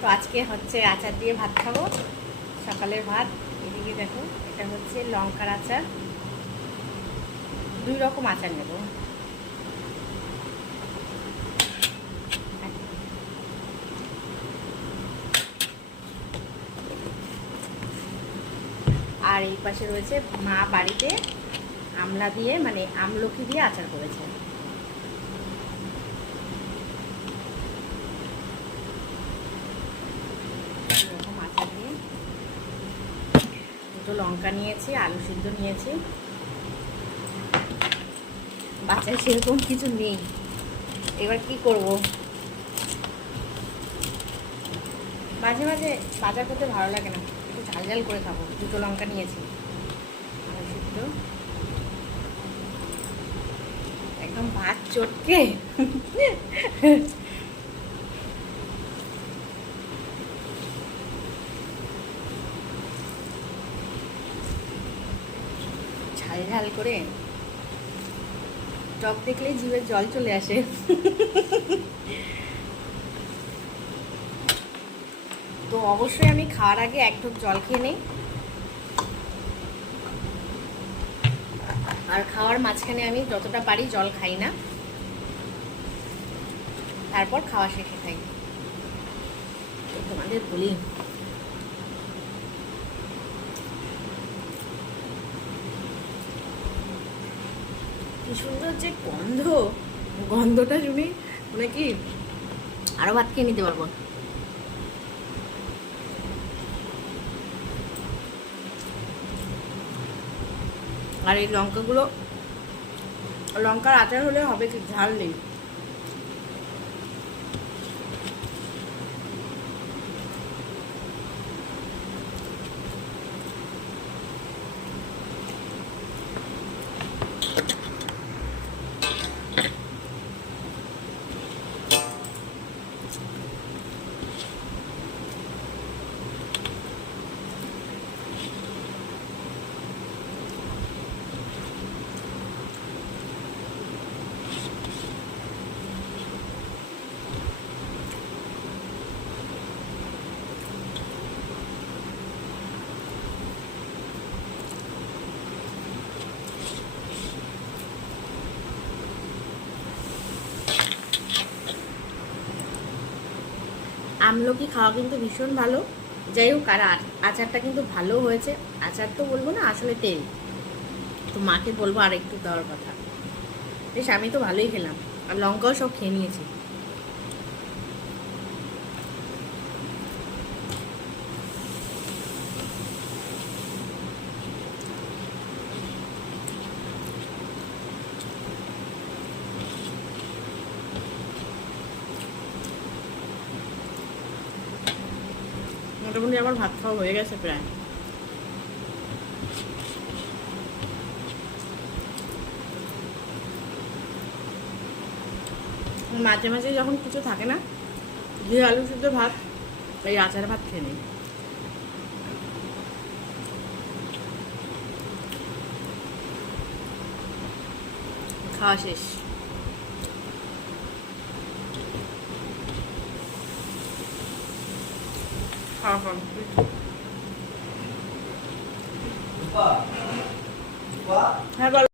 তো আজকে হচ্ছে আচার দিয়ে ভাত খাবো, সকালের ভাত। এদিকে দেখো, এটা হচ্ছে লঙ্কার আচার, 2 রকম আচার নেব। আর এই পাশে রয়েছে মা বাড়িতে আমলা দিয়ে, মানে আমলকি দিয়ে আচার করেছে। এরকম আচার দিয়ে 2টো লঙ্কা নিয়েছি, আলু সিদ্ধ নিয়েছি। বাচ্চার সেরকম কিছু নেই, এবার কি করব। মাঝে মাঝে বাজার করতে ভালো লাগে না, একটু ঝাল ঝাল করে খাবো। 2টো লঙ্কা নিয়েছি, আলু সিদ্ধ, একদম ভাত চটকে ঝাল ঝাল করে। টক দেখলে জিভে জল চলে আসে। তো অবশ্যই আমি খাওয়ার আগে 1 ঢোক জল খেয়ে নিই, আর খাওয়ার মাঝখানে আমি যতটা পারি জল খাই না, তারপর খাওয়া শেষে খাই। তো তোমাদের বলি, কি সুন্দর যে গন্ধ, গন্ধটা শুনে মানে কি আরো ভাত খেয়ে নিতে পারবো। আর এই লঙ্কাগুলো, লঙ্কার আচার হলে হবে কি, ঝাল নেই। আমলকি খাওয়া কিন্তু ভীষণ ভালো। যাই হোক, আর আচারটা কিন্তু ভালো হয়েছে। আচার তো বলবো না, আসলে তেল। তো মাকে বলবো আর একটু দেওয়ার কথা। বেশ, আমি তো ভালোই খেলাম, আর লঙ্কাও সব খেয়ে নিয়েছি। মোটামুটি আমার ভাত খাওয়া হয়ে গেছে প্রায়। মাঝে মাঝে যখন কিছু থাকে না, ঘি আলু সিদ্ধ ভাত, এই আচার ভাত খেয়ে নিই। খাওয়া শেষ। খাওয়া কমপ্লিট। হ্যাঁ বলো।